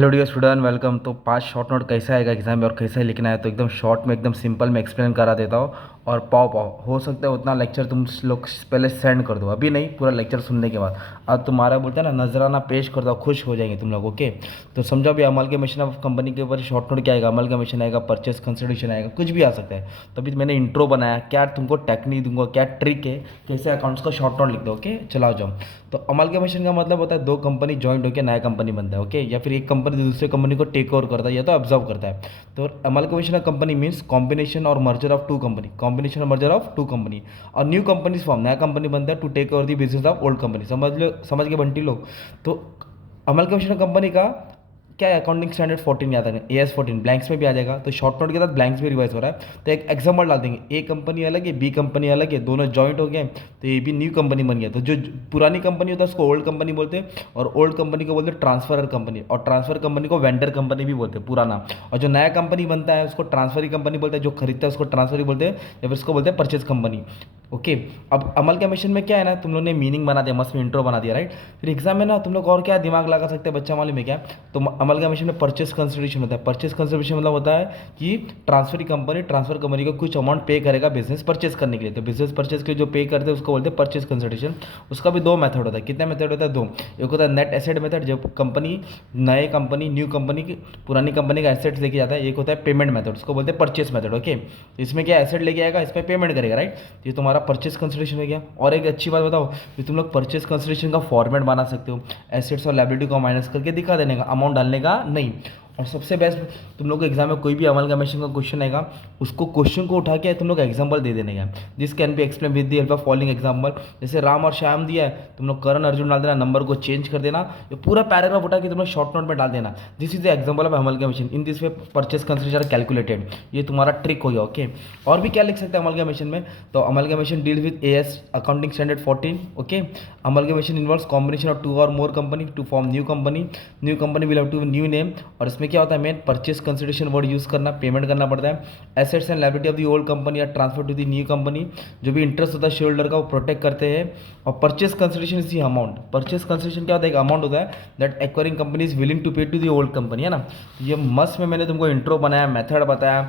Hello dear student, welcome. तो 5 short note कैसा आएगा एग्जाम में और कैसे लिखना है, तो एकदम शॉर्ट में एकदम सिंपल में एक्सप्लेन करा देता हूँ। और पाओ पाओ हो सकता है उतना लेक्चर तुम लोग पहले सेंड कर दो, अभी नहीं, पूरा लेक्चर सुनने के बाद। अब तुम्हारा बोलते हैं ना, नजराना पेश कर दो, खुश हो जाएंगे तुम लोग। ओके, तो समझो अभी अमलगमेशन ऑफ कंपनी के ऊपर शॉर्ट नोट क्या आएगा, अमलगमेशन आएगा, परचेस कंसिडरेशन आएगा, कुछ भी आ सकता है। तो अभी मैंने इंट्रो बनाया, क्या तुमको टेक्निक दूंगा, क्या ट्रिक है, कैसे अकाउंट्स का शॉर्ट नोट लिख दो। ओके, चलाओ जाओ। तो अमलगमेशन का मतलब होता है दो कंपनी ज्वाइंट होकर नया कंपनी बनता है। ओके, या फिर एक कंपनी दूसरे कंपनी को टेक ओवर करता है या तो ऑब्जर्व करता है। तो amalgamation of company means combination और merger of two company, combination और मर्जर ऑफ टू कंपनी। और न्यू कंपनी फॉर्म, नया कंपनी बनता है to take over the business of old company. समझ लो, समझ के बंटी लोग। तो अमलगमेशन ऑफ कंपनी का क्या है, अकाउंटिंग स्टैंडर्ड 14 याद है, एएस 14 ब्लैंक्स में भी आ जाएगा। तो शॉर्ट नोट के साथ ब्लैंक्स भी रिवाइज हो रहा है। तो एक एग्जाम्पल डाल देंगे, ए कंपनी अलग है, बी कंपनी अलग है, दोनों जॉइंट हो गए, तो ये भी न्यू कंपनी बन गया। तो जो पुरानी कंपनी होता है उसको ओल्ड कंपनी बोलते हैं, और ओल्ड कंपनी को बोलते हैं ट्रांसफर कंपनी, और ट्रांसफर कंपनी को वेंडर कंपनी भी बोलते हैं पुराना। और जो नया कंपनी बनता है उसको ट्रांसफरी कंपनी बोलते हैं, जो खरीदता है उसको ट्रांसफरी बोलते हैं, या फिर उसको बोलते हैं परचेज कंपनी। ओके, अब अमलगमेशन में क्या है ना, तुम लोग ने मीनिंग बना दिया, मस्त में इंट्रो बना दिया, राइट। फिर एग्जाम में ना तुम लोग और क्या दिमाग लगा सकते हैं, बच्चा मालूम है क्या। तो अमलगमेशन में परचेस कंसिडरेशन होता है। परचेस कंसिडरेशन मतलब होता है कि ट्रांसफर कंपनी को कुछ अमाउंट पे करेगा बिजनेस परचेस करने के लिए। तो बिजनेस परचेस के लिए जो पे करते हैं उसको बोलते हैं परचेस कंसिडरेशन। उसका भी दो मेथड होता है। कितने मेथड होता है, दो। एक होता है नेट एसेट मेथड, जब कंपनी न्यू कंपनी की पुरानी कंपनी का एसेट्स लेके जाता है। एक होता है पेमेंट मेथड, उसको बोलते हैं परचेस मेथड। ओके, इसमें क्या एसेट लेके आएगा, इस पर पेमेंट करेगा, राइट। ये तुम्हारा परचेस कंसिडरेशन हो गया। और एक अच्छी बात बताओ कि तुम लोग परचेस कंसिडरेशन का फॉर्मेट बना सकते हो, एसेट्स और लायबिलिटी को माइनस करके दिखा देने का, अमाउंट डालने का नहीं। और सबसे बेस्ट, तुम लोग को एग्जाम में कोई भी अमलगमेशन का क्वेश्चन आएगा, उसको क्वेश्चन को उठा के तुम लोग एग्जाम्पल दे देने का। This can be explain with the help of following example. जैसे राम और श्याम दिया है, तुम लोग करण अर्जुन डाल देना, नंबर को चेंज कर देना, ये पूरा पैराग्राफ उठा के तुम लोग शॉर्ट नोट में डाल देना। This is the example of amalgamation, in this way purchase consideration calculated. ये तुम्हारा ट्रिक हो गया। ओके, और भी क्या लिख सकते हैं अमलगमेशन में, तो amalgamation deal with AS accounting standard 14। Okay, amalgamation involves combination of two और more company to form new company. New company will have to new name. और इसमें क्या होता है, main purchase consideration word use करना, payment करना पड़ता है। Assets and liability of the old company are transfer to the new company. जो भी इंटरेस्ट होता है शेयर होल्डर का, वो प्रोटेक्ट करते हैं। और purchase consideration is the amount. Purchase consideration क्या होता है, एक अमाउंट होता है that acquiring company is willing to pay to the old company, है ना। ये मस्त में मैंने तुमको इंट्रो बनाया, मेथड बताया।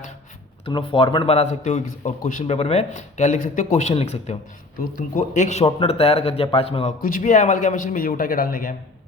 तुम लोग फॉर्मेट बना सकते हो और क्वेश्चन पेपर में क्या लिख सकते हो, क्वेश्चन लिख सकते हो। तो तुमको एक शॉर्ट नोट तैयार कर दिया 5 में, कुछ भी है अमलगमेशन में, ये उठा के डालने का है।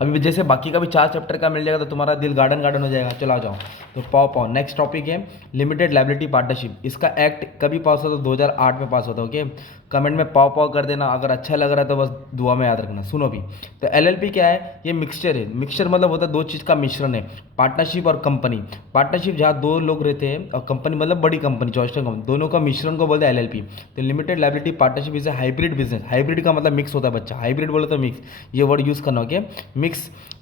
अभी जैसे बाकी का भी 4 चैप्टर का मिल जाएगा तो तुम्हारा दिल गार्डन गार्डन हो जाएगा। चलो आ जाओ। तो पाओ पाओ नेक्स्ट टॉपिक है लिमिटेड लायबिलिटी पार्टनरशिप। इसका एक्ट कभी पास होता है, 2008 में पास होता है। ओके, कमेंट में पाओ पाओ कर देना, अगर अच्छा लग रहा है तो बस दुआ में याद रखना। सुनो भी, तो एलएलपी क्या है, ये मिक्सचर है। मिक्सचर मतलब होता है दो चीज़ का मिश्रण है, पार्टनरशिप और कंपनी। पार्टनरशिप जहाँ दो लोग रहते हैं, और कंपनी मतलब बड़ी कंपनी, जॉइंट कंपनी, दोनों का मिश्रण को बोलते हैं एलएलपी। तो limited liability partnership is a hybrid business. Hybrid का मतलब मिक्स होता है बच्चा, हाइब्रिड बोले तो मिक्स, ये वर्ड यूज करना। Okay,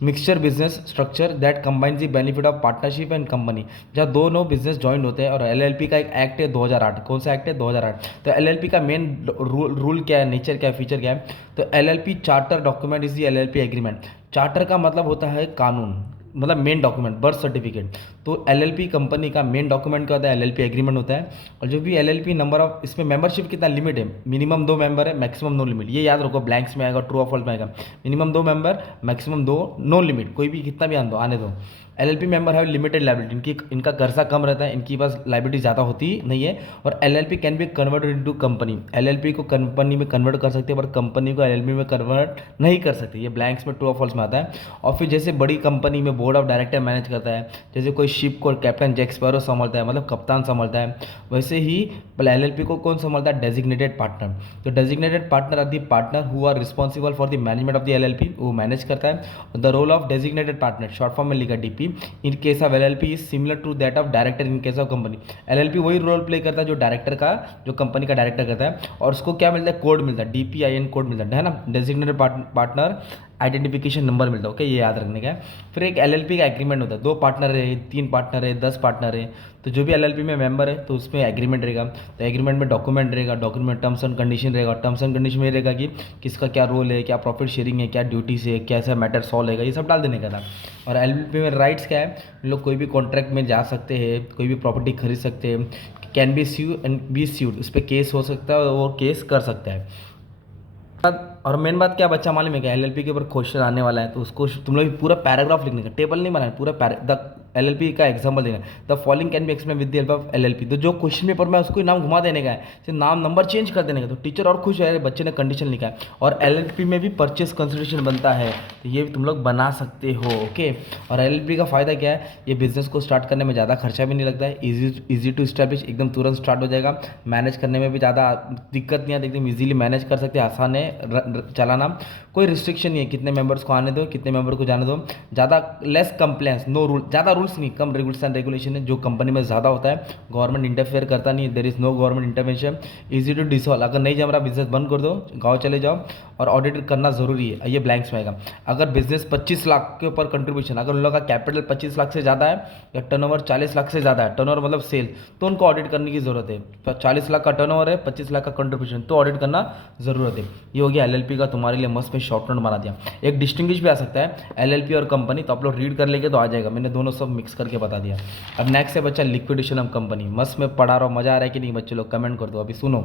mixture business structure that combines the benefit of partnership and company, जहाँ दोनों बिजनेस ज्वाइन होते हैं। और एलएलपी का एक एक्ट है 2008। कौन सा एक्ट है, 2008। तो एलएलपी का मेन रूल क्या है, नेचर क्या है, फीचर क्या है। तो LLP charter document is the LLP agreement. Charter का मतलब होता है कानून, मतलब मेन डॉक्यूमेंट, बर्थ सर्टिफिकेट। तो एलएलपी कंपनी का मेन डॉक्यूमेंट क्या होता है, एलएलपी एग्रीमेंट होता है। और जो भी एलएलपी नंबर ऑफ, इसमें मेंबरशिप कितना लिमिट है, मिनिमम 2 मेंबर है, मैक्सिमम नो लिमिट। ये याद रखो, ब्लैंक्स में आएगा, ट्रू और फॉल्स में आएगा। Minimum 2 member, maximum 2, no limit, कोई भी कितना भी आने दो। एलएलपी मेंबर है लिमिटेड लायबिलिटी, इनका कर्जा कम रहता है, इनकी पास लायबिलिटी ज़्यादा होती नहीं है। और LLP can be converted into company. LLP को कंपनी में कन्वर्ट कर सकते हैं, पर कंपनी को एलएलपी में कन्वर्ट नहीं कर सकते। ये ब्लैंक्स में ट्रू और फॉल्स में आता है। और फिर जैसे बड़ी कंपनी में बोर्ड ऑफ डायरेक्टर मैनेज करता है, जैसे कोई शिप को कैप्टन जैक स्पैरो संभालता है, मतलब कप्तान संभालता है, वैसे ही एलएलपी को कौन संभालता है, डेजिग्नेटेड पार्टनर। तो designated partner are the partner who are responsible for the management of the LLP, वो मैनेज करता है। The role of designated partner, short form में लिखा DP, in case of LLP is similar to that of director in case of company. LLP वही role play करता है जो director का, जो कंपनी का डायरेक्टर करता है। और उसको क्या मिलता है, कोड मिलता है, डीपीआईएन कोड मिलता है ना, डेजिग्नेटेड पार्टनर आइडेंटिफिकेशन नंबर मिलता है। ओके, ये याद रखने का है। फिर एक एलएलपी का एग्रीमेंट होता है, 2 पार्टनर है, 3 पार्टनर है, 10 पार्टनर है। तो जो भी एलएलपी में मेंबर है तो उसमें एग्रीमेंट रहेगा। तो एग्रीमेंट में डॉक्यूमेंट रहेगा, डॉक्यूमेंट टर्म्स एंड कंडीशन रहेगा। टर्म्स एंड कंडीशन में रहेगा कि किसका क्या रोल है, क्या प्रॉफिट शेयरिंग है, क्या ड्यूटीज है, कैसा मैटर सॉल्व है, ये सब डाल देने का था। और एलएलपी में राइट्स क्या है, लोग कोई भी कॉन्ट्रैक्ट में जा सकते हैं, कोई भी प्रॉपर्टी खरीद सकते हैं, can be sue and be sued, उस पर केस हो सकता है, वो केस कर सकता है। और मेन बात क्या बच्चा मालूम है क्या, एलएलपी के ऊपर क्वेश्चन आने वाला है तो उसको तुम लोग पूरा पैराग्राफ लिखने का, टेबल नहीं बनाना, पूरा द एलएलपी का एग्जांपल देना, the following can be explain with the help of LLP. तो जो क्वेश्चन पेपर में उसको नाम घुमा देने का है, सिर्फ नाम नंबर चेंज कर देने का, तो टीचर और खुश है बच्चे ने कंडीशन लिखा है। और एलएलपी में भी परचेस कंसिडरेशन बनता है, तो ये भी तुम लोग बना सकते हो। ओके, और एलएलपी का फ़ायदा क्या है, ये बिजनेस को स्टार्ट करने में ज़्यादा खर्चा भी नहीं लगता है, इजी टू स्टैब्लिश, एकदम तुरंत स्टार्ट हो जाएगा, मैनेज करने में भी ज़्यादा दिक्कत नहीं आती, एकदम ईजिली मैनेज कर सकते हैं, आसान है चलाना, कोई रिस्ट्रिक्शन नहीं है, कितने मेंबर्स को आने दो, कितने मेंबर को जाने दो, ज़्यादा लेस कंप्लेंस, नो रूल, ज़्यादा रूल्स नहीं, कम रूल्स एंड रेगुलेशन है जो कंपनी में ज़्यादा होता है, गवर्नमेंट इंटरफेयर करता नहीं, there is no government intervention, easy to dissolve, अगर नहीं जम रहा बिजनेस बंद कर दो, गाँव चले जाओ, और ऑडिट करना ज़रूरी है, ये ब्लैंक्स में आएगा। अगर बिजनेस 25 लाख के ऊपर कंट्रीब्यूशन, अगर उन लोगों का कैपिटल 25 लाख से ज़्यादा है या टर्नओवर 40 लाख से ज़्यादा है, टर्नओवर मतलब सेल, तो उनको ऑडिट करने की ज़रूरत है। तो 40 लाख का टर्नओवर है, 25 लाख का कंट्रीब्यूशन, तो ऑडिट करना ज़रूरत है। ये हो गया एलएलपी का तुम्हारे लिए मस्त में शॉर्ट नोट बना दिया। एक डिस्टिंग्विश भी आ सकता है एलएलपी और कंपनी, तो आप लोग रीड कर लेंगे तो आ जाएगा, मैंने दोनों सब मिक्स करके बता दिया। अब नेक्स्ट है बच्चा लिक्विडेशन ऑफ कंपनी। मस्त में पढ़ा रहा हूँ, मजा आ रहा है कि नहीं बच्चे लोग, कमेंट कर दो। अभी सुनो,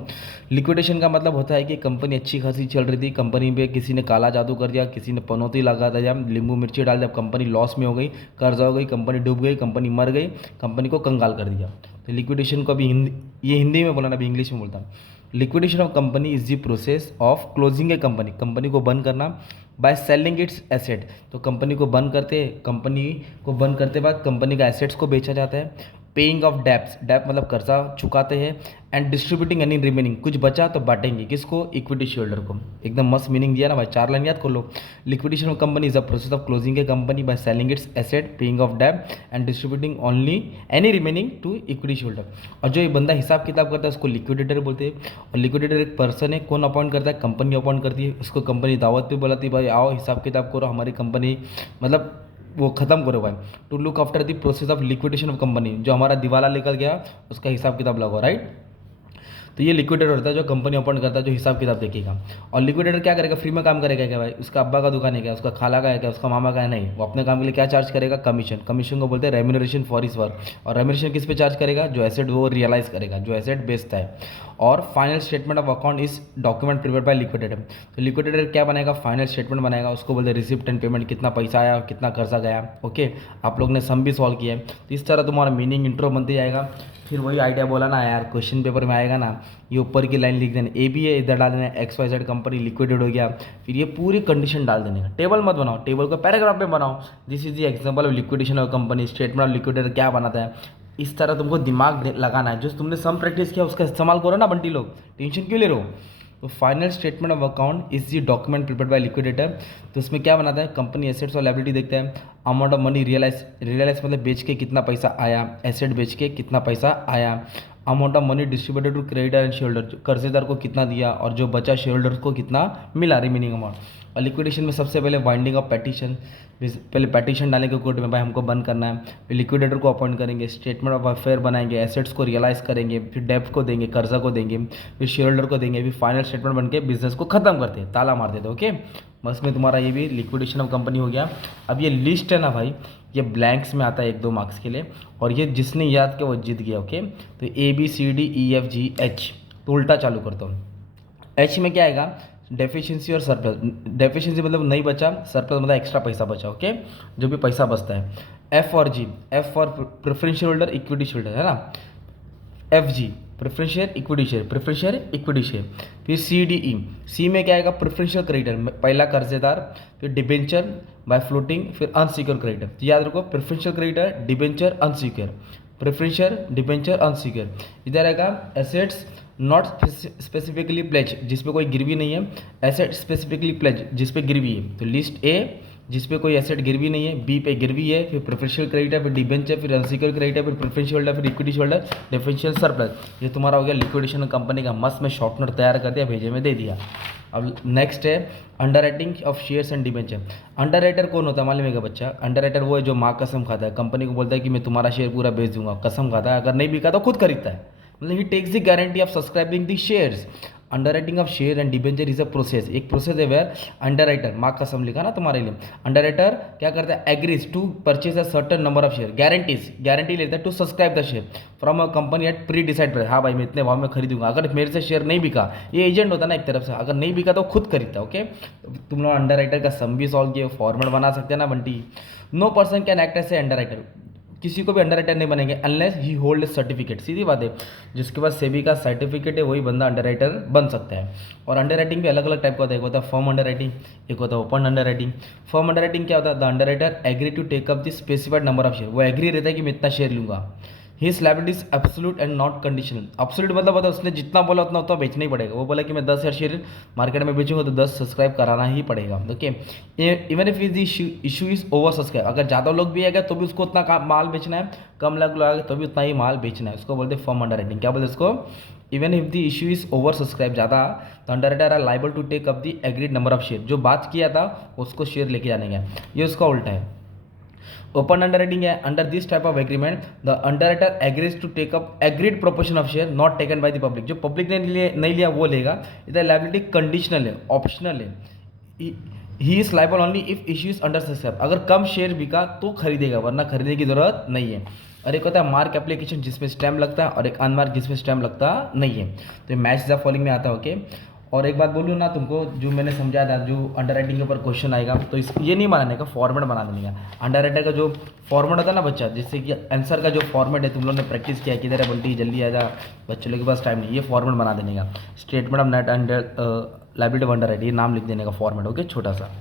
लिक्विडेशन का मतलब होता है कि कंपनी अच्छी खासी चल रही थी, कंपनी पे किसी ने काला जादू कर दिया, किसी ने पनौती लगा दिया, नींबू मिर्ची डाल दिया, कंपनी लॉस में हो गई, कर्जा हो गई, कंपनी डूब गई, कंपनी मर गई, कंपनी को कंगाल कर दिया। तो लिक्विडेशन को अभी ये हिंदी में बोला ना, अभी इंग्लिश में बोलता हूँ। Liquidation of company is the process of closing a company, company को बंद करना, बाय सेलिंग इट्स एसेट, तो कंपनी को बंद करते बाद कंपनी का एसेट्स को बेचा जाता है, पेइंग ऑफ डेप्स, डेप मतलब कर्जा चुकाते हैं, एंड डिस्ट्रीब्यूटिंग एनी रिमेनिंग, कुछ बचा तो बांटेंगे किसको, इक्विटी शेयरहोल्डर को। एकदम मस्त मीनिंग दिया ना भाई, 4 लाइन याद कर लो। Liquidation of company is the process of closing a company by selling its asset, paying off debt and distributing only any remaining to equity shareholder. और जो ये बंदा हिसाब किताब करता है उसको लिक्विडेटर बोलते हैं। और लिक्विडेटर एक पर्सन है, कौन अपॉइंट करता है, कंपनी अपॉइंट करती है, उसको कंपनी दावत पे बुलाती है, भाई आओ हिसाब किताब करो, हमारी कंपनी मतलब वो ख़त्म करो भाई, to look after the process of liquidation of company, जो हमारा दिवाला निकल गया उसका हिसाब किताब लगाओ, राइट। तो ये लिक्विडेटर होता है जो कंपनी अपॉइंट करता है, जो हिसाब किताब देखेगा। और लिक्विडेटर क्या करेगा, फ्री में काम करेगा क्या भाई, उसका अब्बा का दुकान है क्या, उसका खाला का है क्या, उसका मामा का है, नहीं, वो अपने काम के लिए क्या चार्ज करेगा, कमीशन, कमीशन को बोलते हैं रेम्यूनरेशन फॉर हिज वर्क। और रेम्यूनरेशन किस पे चार्ज करेगा, जो एसेट वो रियलाइज करेगा, जो एसेट बेचता है। और फाइनल स्टेटमेंट ऑफ अकाउंट इस डॉक्यूमेंट प्रिपेयर बाय लिक्विडेटर। तो लिक्विडेटर क्या बनाएगा, फाइनल स्टेटमेंट बनाएगा, उसको बोलते हैं रिसिप्ट एंड पेमेंट, कितना पैसा आया और कितना कर्जा गया। ओके, आप लोग ने सम भी सॉल्व किया है, तो इस तरह तुम्हारा मीनिंग इंट्रो बनते जाएगा। फिर वही आइडिया बोला ना यार, क्वेश्चन पेपर में आएगा ना, ये ऊपर की लाइन लिख देना, ए बी है, इधर डाल देना XYZ कंपनी लिक्विडेट हो गया, फिर ये पूरी कंडीशन डाल देने का। टेबल मत बनाओ, टेबल को पैराग्राफ में बनाओ, this is the example of liquidation of company, statement of liquidator क्या बनाता है, इस तरह तुमको दिमाग लगाना है। जो तुमने सम प्रैक्टिस किया उसका इस्तेमाल करो ना बंटी लोग, टेंशन क्यों ले रहे हो। तो final statement of account is the document prepared by liquidator. तो इसमें क्या बनाता है, कंपनी एसेट्स और लायबिलिटी देखता है, अमाउंट ऑफ मनी रियलाइज मतलब बेच के कितना पैसा आया, एसेट बेच के कितना पैसा आया, amount of money distributed to creditor and share holder, कर्जेदार को कितना दिया और जो बचा शेयर होल्डर को कितना मिला, रिमेनिंग अमाउंट। और लिक्विडेशन में सबसे पहले बाइंडिंग ऑफ पेटिशन, पहले पेटिशन डालेंगे कोर्ट में, भाई हमको बंद करना है, फिर लिक्विडेटर को अपॉइंट करेंगे, स्टेटमेंट ऑफ अफेयर बनाएंगे, एसेट्स को रियलाइज करेंगे, फिर डेब्ट को देंगे, कर्जा को देंगे, फिर शेयर होल्डर को देंगे, फिर फाइनल स्टेटमेंट बन के बिजनेस को खत्म करते हैं, ताला मार देते हैं। ओके, बस में तुम्हारा ये भी लिक्विडेशन ऑफ कंपनी हो गया। अब ये लिस्ट है ना भाई, ये ब्लैंक्स में आता है 1-2 मार्क्स के लिए, और ये जिसने याद किया वो जीत गया। ओके, तो ABCDEFGH, तो उल्टा चालू करता हूँ। एच में क्या आएगा, डेफिशिएंसी और सरप्लस। डेफिशिएंसी मतलब नहीं बचा, सरप्लस मतलब एक्स्ट्रा पैसा बचा। ओके, जो भी पैसा बचता है। एफ और G, F for preferential holder, equity holder है ना, FG preference share, equity share, preference share, equity share. फिर CDE, सी में क्या आएगा, प्रेफरेंशियल क्रेडिटर, पहला कर्जेदार, फिर डिबेंचर बाय फ्लोटिंग, फिर अनसिक्योर क्रेडिटर। तो याद रखो, preferential creditor, debenture, unsecure, preferential, debenture, unsecure. इधर आएगा एसेट्स नॉट स्पेसिफिकली प्लेज, जिस पे कोई गिरवी नहीं है, एसेट स्पेसिफिकली प्लेज, जिस पे गिरवी है। तो लिस्ट A जिस पे कोई एसेट गिरवी नहीं है, B पे गिरवी है, फिर प्रेफरेंशियल क्रेडिटर, फिर डिबेंचर, फिर अनसिक्योर क्रेडिटर, फिर प्रेफरेंशियल होल्डर, फिर इक्विटी होल्डर, डिफरेंशियल सरप्लस। ये तुम्हारा हो गया लिक्विडेशन कंपनी का। मस्त में शॉर्ट नोट तैयार कर दिया, भेजे में दे दिया। अब नेक्स्ट है under writing of shares and debenture. Under writer कौन होता है मालूम है क्या बच्चा, अंडर राइटर वो है जो माँ कसम खाता है, कंपनी को बोलता है कि मैं तुम्हारा शेयर पूरा बेच दूंगा, कसम खाता है, अगर नहीं बिका तो खुद खरीदता है, मतलब he takes the guarantee of subscribing the shares. Underwriting of share and debenture is a process, एक प्रोसेस है वेयर अंडर राइटर, मार्क का सम लिखा ना तुम्हारे लिए, अंडर राइटर क्या करता है, agrees to purchase a certain number of share, guarantee लेता है to subscribe the share from a company at pre decide price, हाँ भाई मैं इतने भाव में खरीदूंगा, अगर मेरे से शेयर नहीं बिका, ये एजेंट होता है ना एक तरफ से, अगर नहीं बिका तो खुद खरीदता है, ओके। तुम लोग अंडर राइटर का सम भी सॉल्व किए, फॉर्मेट बना सकते हैं ना Bunty. No person can act as a underwriter, किसी को भी अंडर राइटर नहीं बनेंगे अनलेस ही होल्ड सर्टिफिकेट, सीधी बात है, जिसके पास सेबी का सर्टिफिकेट है वही बंदा अंडर राइटर बन सकता है। और अंडर राइटिंग भी अलग अलग टाइप का होता है, एक होता है फर्म अंडर राइटिंग, एक होता है open underwriting. Firm underwriting क्या होता है, the underwriter agree to take up the specified number of share, वो एग्री रहता है कि मैं इतना शेयर लूंगा। His liability is absolute and not conditional, absolute मतलब होता है उसने जितना बोला उतना उतना बेचना ही पड़ेगा, वो बोला कि मैं 10,000 शेयर मार्केट में बेचूंगा तो 10 सब्सक्राइब कराना ही पड़ेगा, okay. Even if is issue is over subscribe, अगर ज़्यादा लोग भी आएगा तो भी उसको उतना माल बेचना है, कम लोग आएगा तो भी उतना ही माल बेचना है, उसको बोलते हैं फर्म अंडर राइटिंग। क्या बोलते हैं उसको, even if the issue is over subscribe, ज़्यादा तो underwriter are liable to take up the agreed number of share, जो बात किया था उसको शेयर लेके जाने का, ये उसका उल्टा है। ओपन अंडरराइटिंग है, under this type of agreement the underwriter agrees to take up agreed proportion of share not taken by the public, जो पब्लिक ने नहीं लिया वो लेगा, इधर लायबिलिटी कंडीशनल है, ऑप्शनल है, he is liable only if issues under subscribe, अगर कम शेयर बिका तो खरीदेगा वरना खरीदने की जरूरत नहीं है। और एक होता है मार्क एप्लीकेशन जिसमें स्टैम्प लगता है और एक अनमार्क जिसमें स्टैम्प लगता नहीं है, तो ये मैच द फॉलोइंग में आता है, ओके। और एक बात बोलूँ ना तुमको, जो मैंने समझाया था, जो अंडर राइटिंग के ऊपर क्वेश्चन आएगा तो इस ये नहीं बनाने का, फॉर्मेट बना देने का, अंडर राइटर का जो फॉर्मेट होता है ना बच्चा, जिससे कि आंसर का जो फॉर्मेट है तुम लोगों ने प्रैक्टिस किया, किधर है बोलती जल्दी आ जा, बच्चों के पास टाइम नहीं, ये फॉर्मेट बना देने का, statement of net under liability of under writing, ये नाम लिख देने का फॉर्मेट, ओके, छोटा सा।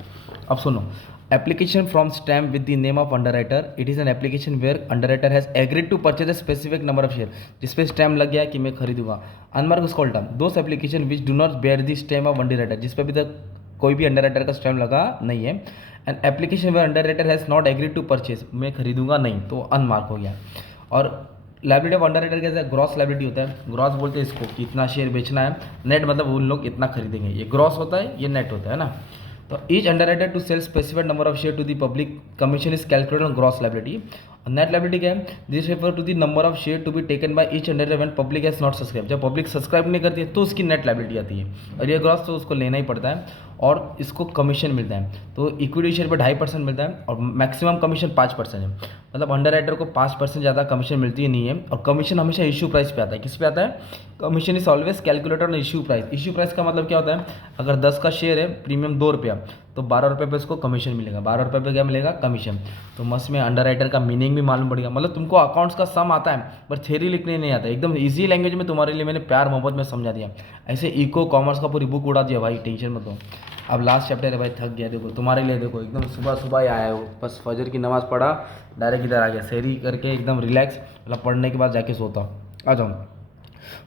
अब सुनो, application from stamp with the name of underwriter, it is an application where underwriter has agreed to purchase a specific number of share, जिसपे स्टैम्प लग गया कि मैं खरीदूंगा। अनमार्क उसका उल्टा, those application which do not bear the stamp of underwriter, जिस पे अभी तक कोई भी अंडरराइटर का स्टैम्प लगा नहीं है। An application where underwriter has not agreed to purchase, मैं खरीदूंगा नहीं, तो अनमार्क हो गया। और लायबिलिटी ऑफ अंडरराइटर कैसा है, ग्रॉस लायबिलिटी होता है, ग्रॉस बोलते हैं इसको कि इतना शेयर बेचना है, नेट मतलब उन लोग इतना खरीदेंगे, ये ग्रॉस होता है, ये नेट होता है ना। तो each underwriter to sell specified number of share to the public commission is calculated on gross liability. Net liability क्या है, this refer to the number of share to be taken by each underwriter when public has not subscribe, जब public subscribe नहीं करती है तो उसकी net liability आती है, और ये ग्रॉस तो उसको लेना ही पड़ता है, और इसको कमीशन मिलता है, तो इक्विटी शेयर पर 2.5% मिलता है और मैक्सिमम कमीशन 5% है, मतलब अंडरराइटर को 5% ज़्यादा कमीशन मिलती है नहीं है। और कमीशन हमेशा इशू प्राइस पे आता है, किस पे आता है, commission is always calculated on issue price. Issue price का मतलब क्या होता है, अगर 10 का शेयर है, प्रीमियम 2 रुपया, तो 12 रुपये पे उसको कमीशन मिलेगा, 12 रुपये पे क्या मिलेगा, कमीशन। तो मस्त में अंडरराइटर का मीनिंग भी मालूम पड़ेगा, मतलब तुमको अकाउंट्स का सम आता है पर थ्योरी लिखने नहीं आता, एकदम ईजी लैंग्वेज में तुम्हारे लिए मैंने प्यार मोहब्बत में समझा दिया, ऐसे इको कॉमर्स का पूरी बुक उड़ा दिया भाई, टेंशन मत लो। अब लास्ट चैप्टर है भाई, थक गया, देखो तुम्हारे लिए, देखो एकदम सुबह सुबह ही आया हो, बस फजर की नमाज़ पढ़ा, डायरेक्ट इधर आ गया, सहरी करके एकदम रिलैक्स, मतलब पढ़ने के बाद जाके सोता। आ जाऊँ,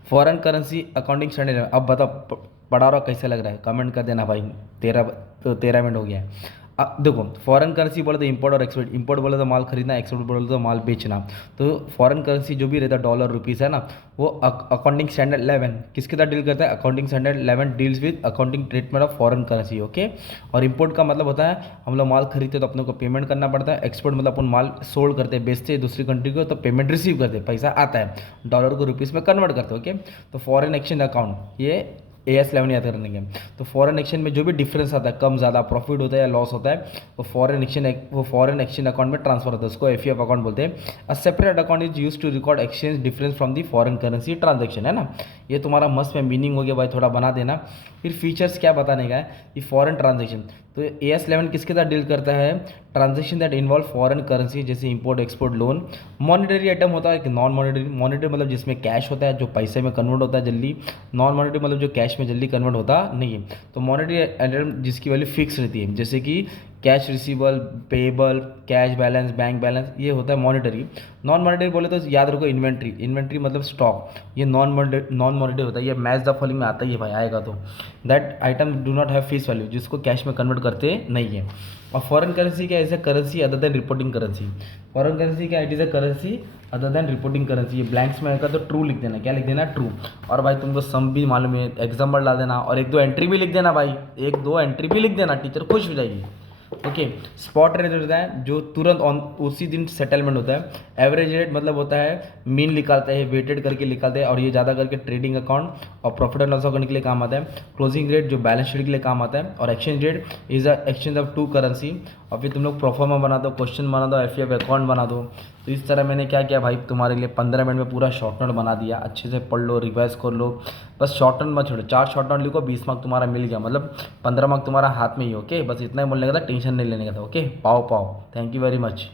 फॉरेन करेंसी अकाउंटिंग स्टैंडर्ड, अब बताओ पढ़ा रहा कैसे लग रहा है, कमेंट कर देना भाई, 13 मिनट हो गया है। अब देखो, फॉरेन करेंसी बोले तो इंपोर्ट और एक्सपोर्ट, इंपोर्ट बोले तो माल खरीदना, एक्सपोर्ट बोले तो माल बेचना, तो फॉरेन करेंसी जो भी रहता है डॉलर रुपीज़ है ना, वो अकाउंटिंग स्टैंडर्ड 11 किसके साथ डील करता है, accounting standard 11 deals with accounting treatment of foreign currency, okay. और इंपोर्ट का मतलब होता है हम लोग माल खरीदते तो अपने को पेमेंट करना पड़ता है, एक्सपोर्ट मतलब अपन माल सोल्ड करते हैं, बेचते हैं दूसरी कंट्री को, तो पेमेंट रिसीव करते हैं, पैसा आता है, डॉलर को रुपीज़ में कन्वर्ट करते हैं, ओके। तो फॉरेन एक्सचेंज अकाउंट, ये AS11 याद करने के। तो फॉरेन एक्सचेंज में जो भी डिफरेंस आता है, कम ज़्यादा प्रॉफिट होता है या लॉस होता है, वो फॉरेन एक्सचेंज अकाउंट में ट्रांसफर होता है, उसको FEF अकाउंट बोलते हैं। A separate account is use to record exchange difference from the foreign currency transaction, है ना। ये तुम्हारा मस्त में मीनिंग हो गया भाई, थोड़ा बना देना। फिर फीचर्स क्या बताने का है, ये फॉरेन ट्रांजेक्शन, तो AS11 किसके साथ डील करता है, transaction that involve foreign currency, जैसे import export loan. Monetary item होता है कि नॉन मॉनिटरी, मॉनिटरी मतलब जिसमें कैश होता है, जो पैसे में कन्वर्ट होता है जल्दी, नॉन मॉनिटरी मतलब जो कैश में जल्दी कन्वर्ट होता नहीं है। तो मॉनिटरी आइटम जिसकी वैल्यू फिक्स रहती है, जैसे कि cash receivable, payable, cash balance, bank balance, ये होता है मॉनिटरी। नॉन मॉनिटरी बोले तो याद रखो इन्वेंट्री, इन्वेंट्री मतलब स्टॉक, ये नॉन मॉनिटरी होता है, ये मैच द फॉलोइंग में आता ही है भाई, आएगा तो। That item do not have face value, जिसको कैश में कन्वर्ट करते नहीं है। और फॉरेन करेंसी क्या, ऐसे currency other than reporting currency, foreign currency क्या, it is a currency other than reporting currency. ये ब्लैंक्स में आएगा तो ट्रू लिख देना, क्या लिख देना, ट्रू। और भाई तुमको सम भी मालूम है, एग्जाम्पल डाल देना, और 1-2 एंट्री भी लिख देना भाई, 1-2 एंट्री भी लिख देना, टीचर खुश हो जाएगी। ओके। स्पॉट रेट होता है जो तुरंत ऑन उसी दिन सेटलमेंट होता है। एवरेज रेट मतलब होता है मीन निकालते हैं, वेटेड करके निकालते हैं, और ये ज़्यादा करके ट्रेडिंग अकाउंट और प्रॉफिट एंड लॉस अकाउंट के लिए काम आता है। क्लोजिंग रेट जो बैलेंस शीट के लिए काम आता है। और exchange rate is the exchange of two currency. और फिर तुम लोग प्रोफार्मा बना दो, क्वेश्चन बना दो, एफ अकाउंट बना दो। तो इस तरह मैंने क्या किया भाई, तुम्हारे लिए 15 मिनट में पूरा शॉर्ट नोट बना दिया। अच्छे से पढ़ लो, रिवाइज कर लो, बस शॉर्ट नोट मत छोड़ो। 4 शॉर्ट नोट लिखो, 20 मार्क तुम्हारा मिल गया, मतलब 15 मार्क तुम्हारा हाथ में ही। ओके, बस इतना ही बोलने का था, टेंशन नहीं लेने का था। ओके, पाओ पाओ। Thank you very much.